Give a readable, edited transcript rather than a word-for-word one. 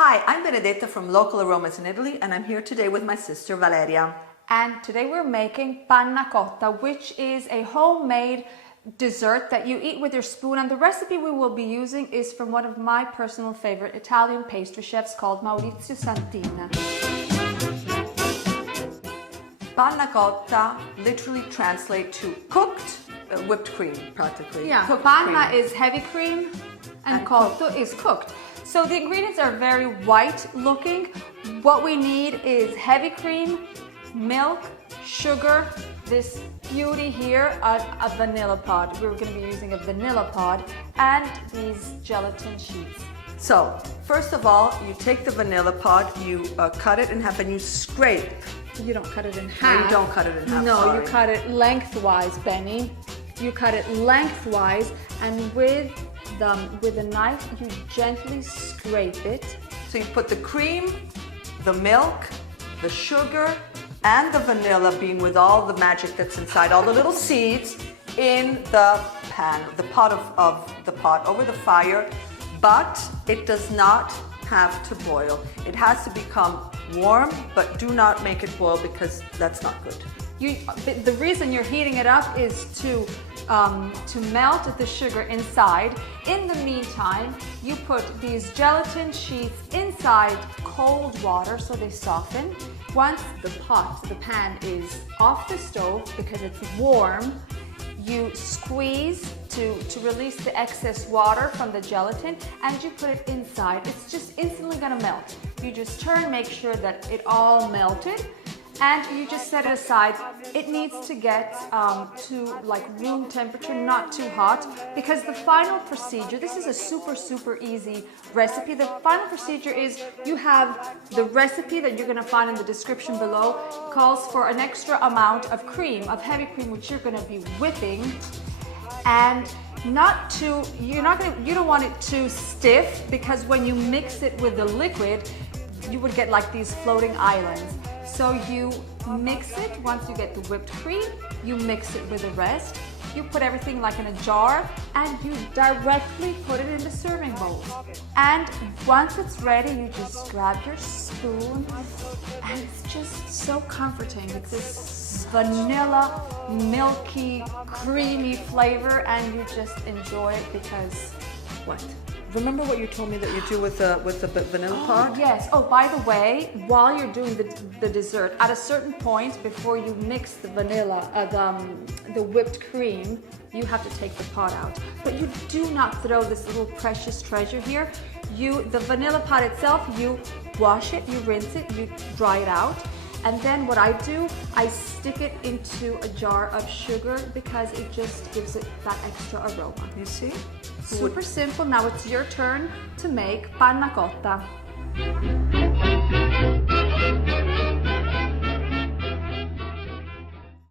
Hi, I'm Benedetta from Local Aromas in Italy, and I'm here today with my sister Valeria. And today we're making Panna Cotta, which is a homemade dessert that you eat with your spoon. And the recipe we will be using is from one of my personal favorite Italian pastry chefs called Maurizio Santin. Panna Cotta literally translates to cooked whipped cream, practically. Yeah, cooked panna cream. is heavy cream and cotta is cooked. So the ingredients are very white looking. What we need is heavy cream, milk, sugar, this beauty here, a vanilla pod. We're going to be using a vanilla pod, and these gelatin sheets. So, first of all, you take the vanilla pod, you cut it in half, and you scrape. You don't cut it in No, half. you don't cut it in half, No, sorry. you cut it lengthwise, Benny. You cut it lengthwise, and with a knife, you gently scrape it. So you put the cream, the milk, the sugar, and the vanilla bean with all the magic that's inside, all the little seeds, in the pan, the pot of the pot over the fire, but it does not have to boil. It has to become warm, but do not make it boil because that's not good. The reason you're heating it up is to melt the sugar inside. In the meantime, you put these gelatin sheets inside cold water so they soften. Once the pan is off the stove because it's warm, you squeeze to release the excess water from the gelatin, and you put it inside. It's just instantly gonna melt. You just turn, make sure that it all melted, and you just set it aside. It needs to get to like room temperature, not too hot, because the final procedure, this is a super easy recipe. The final procedure is you have the recipe that you're gonna find in the description below, calls for an extra amount of cream, of heavy cream, which you're gonna be whipping, and you don't want it too stiff, because when you mix it with the liquid, you would get like these floating islands. So you mix it. Once you get the whipped cream, you mix it with the rest. You put everything like in a jar, and you directly put it in the serving bowl. And once it's ready, you just grab your spoon, and it's just so comforting. It's this vanilla, milky, creamy flavor, and you just enjoy it because what? Remember what you told me that you do with the vanilla pod? Yes. Oh, by the way, while you're doing the dessert, at a certain point before you mix the vanilla, the whipped cream, you have to take the pod out. But you do not throw this little precious treasure here. The vanilla pod itself, you wash it, you rinse it, you dry it out. And then what I do, I stick it into a jar of sugar because it just gives it that extra aroma. You see? Super simple. Now it's your turn to make Panna Cotta.